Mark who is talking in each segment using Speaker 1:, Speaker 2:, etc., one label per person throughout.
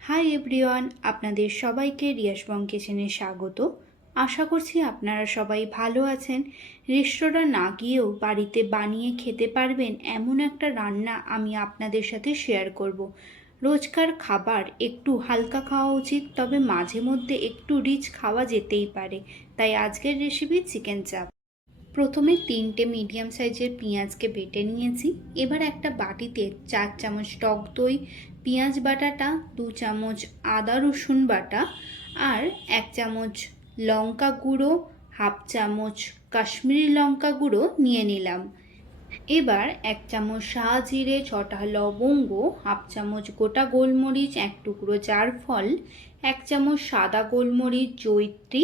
Speaker 1: Hi everyone, আপনাদের সবাইকে রিয়াসবং কিচেনে স্বাগত। আশা করছি আপনারা সবাই ভালো আছেন। রেস্তোরাঁ না গিয়েও বাড়িতে বানিয়ে খেতে পারবেন এমন একটা রান্না আমি আপনাদের সাথে শেয়ার করব। রোজকার খাবার একটু হালকা খাওয়া উচিত, তবে মাঝে মধ্যে একটু রিচ খাওয়া যেতেই পারে। তাই আজকের রেসিপি চিকেন চাপ। প্রথমে তিনটে মিডিয়াম সাইজের পেঁয়াজকে বেটে নিয়েছি। এবার একটা বাটিতে চার চামচ টক দই, পেঁয়াজ বাটাটা, দু চামচ আদা রসুন বাটা আর এক চামচ লঙ্কা গুঁড়ো, হাফ চামচ কাশ্মীরি লঙ্কা গুঁড়ো নিয়ে নিলাম। এবার এক চামচ শাহ জিরে ছটা লবঙ্গ, হাফ চামচ গোটা গোলমরিচ, এক টুকরো জারফল এক চামচ সাদা গোলমরিচ জৈত্রী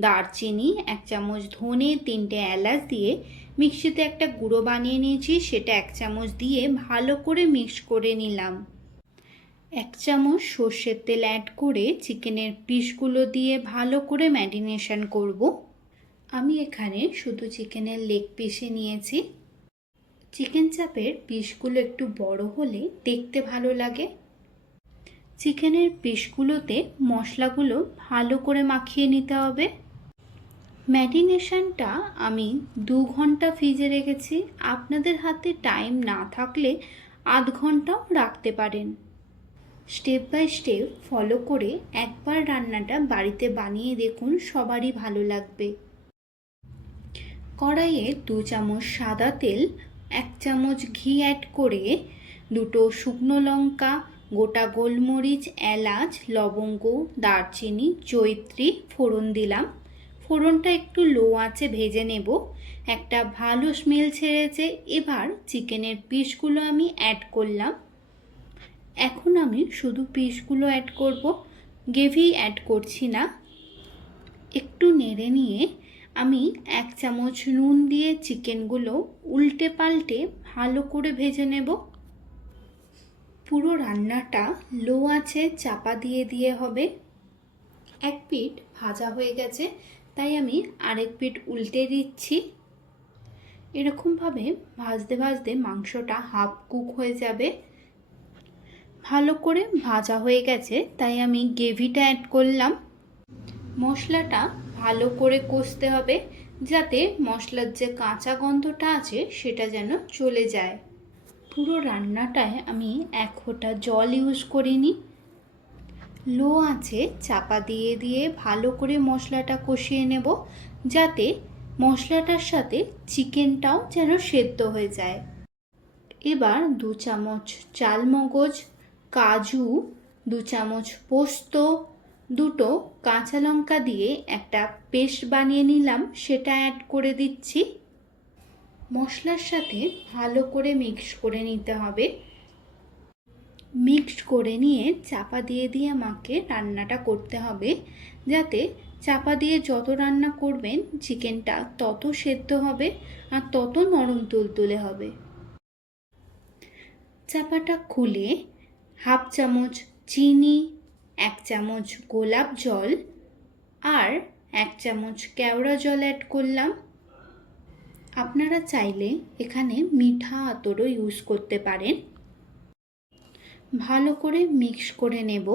Speaker 1: দারচিনি, এক চামচ ধনে, তিনটে এলাচ দিয়ে মিক্সিতে একটা গুঁড়ো বানিয়ে নিয়েছি, সেটা এক চামচ দিয়ে ভালো করে মিক্স করে নিলাম। এক চামচ সর্ষের তেল অ্যাড করে চিকেনের পিসগুলো দিয়ে ভালো করে ম্যারিনেশন করব। আমি এখানে শুধু চিকেনের লেগ পিসে নিয়েছি। চিকেন চাপের পিসগুলো একটু বড় হলে দেখতে ভালো লাগে। চিকেনের পিসগুলোতে মশলাগুলো ভালো করে মাখিয়ে নিতে হবে। ম্যারিনেশনটা আমি দু ঘণ্টা ফ্রিজে রেখেছি। আপনাদের হাতে টাইম না থাকলে আধ ঘন্টাও রাখতে পারেন। স্টেপ বাই স্টেপ ফলো করে একবার রান্নাটা বাড়িতে বানিয়ে দেখুন, সবারই ভালো লাগবে। কড়াইয়ে দু চামচ সাদা তেল, এক চামচ ঘি অ্যাড করে দুটো শুকনো লঙ্কা, গোটা গোলমরিচ, এলাচ, লবঙ্গ, দারচিনি জৈত্রী ফোড়ন দিলাম। ফোড়নটা একটু লো আঁচে ভেজে নেব। একটা ভালো স্মেল ছেড়েছে। এবার চিকেনের পিসগুলো আমি অ্যাড করলাম। এখন আমি শুধু পিসগুলো অ্যাড করব। গ্রেভি অ্যাড করছি না। একটু নেড়ে নিয়ে আমি এক চামচ নুন দিয়ে চিকেনগুলো উল্টে পাল্টে ভালো করে ভেজে নেব। পুরো রান্নাটা লো আছে চাপা দিয়ে দিয়ে হবে। এক পিঠ ভাজা হয়ে গেছে। তাই আমি আরেক পিঠ উল্টে দিচ্ছি। এরকমভাবে ভাজতে ভাজতে মাংসটা হাফ কুক হয়ে যাবে। ভালো করে ভাজা হয়ে গেছে, তাই আমি গ্রেভিটা অ্যাড করলাম। মশলাটা ভালো করে কষতে হবে, যাতে মশলার যে কাঁচা গন্ধটা আছে সেটা যেন চলে যায়। পুরো রান্নাটায় আমি এক ফোঁটা জল ইউজ করিনি। লো আছে চাপা দিয়ে দিয়ে ভালো করে মশলাটা কষিয়ে নেব, যাতে মশলাটার সাথে চিকেনটাও যেন সেদ্ধ হয়ে যায়। এবার দু চামচ চালমগজ, কাজু, দু চামচ পোস্ত, দুটো কাঁচা লঙ্কা দিয়ে একটা পেস্ট বানিয়ে নিলাম, সেটা অ্যাড করে দিচ্ছি। মশলার সাথে ভালো করে মিক্স করে নিতে হবে। মিক্সড করে নিয়ে চাপা দিয়ে দিয়ে আমাকে রান্নাটা করতে হবে, যাতে চাপা দিয়ে যত রান্না করবেন চিকেনটা তত সেদ্ধ হবে আর তত নরম তুলতুলে হবে। চাপাটা খুলে হাফ চামচ চিনি, এক চামচ গোলাপ জল আর এক চামচ কেওড়া জল অ্যাড করলাম। আপনারা চাইলে এখানে মিঠা আতরও ইউজ করতে পারেন। ভালো করে মিক্স করে নেব।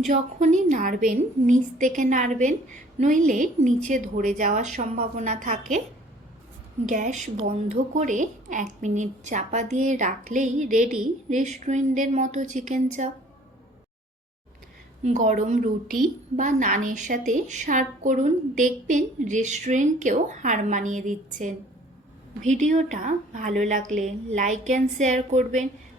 Speaker 1: যখনই নাড়বেন, নিচ থেকে নাড়বেন, নইলে নিচে ধরে যাওয়ার সম্ভাবনা থাকে। গ্যাস বন্ধ করে এক মিনিট চাপা দিয়ে রাখলেই রেডি রেস্টুরেন্টের মতো চিকেন চাপ গরম রুটি বা নানের সাথে সার্ভ করুন, দেখবেন রেস্টুরেন্টকেও হার মানিয়ে দিচ্ছেন। ভিডিওটা ভালো লাগলে লাইক অ্যান্ড শেয়ার করবেন।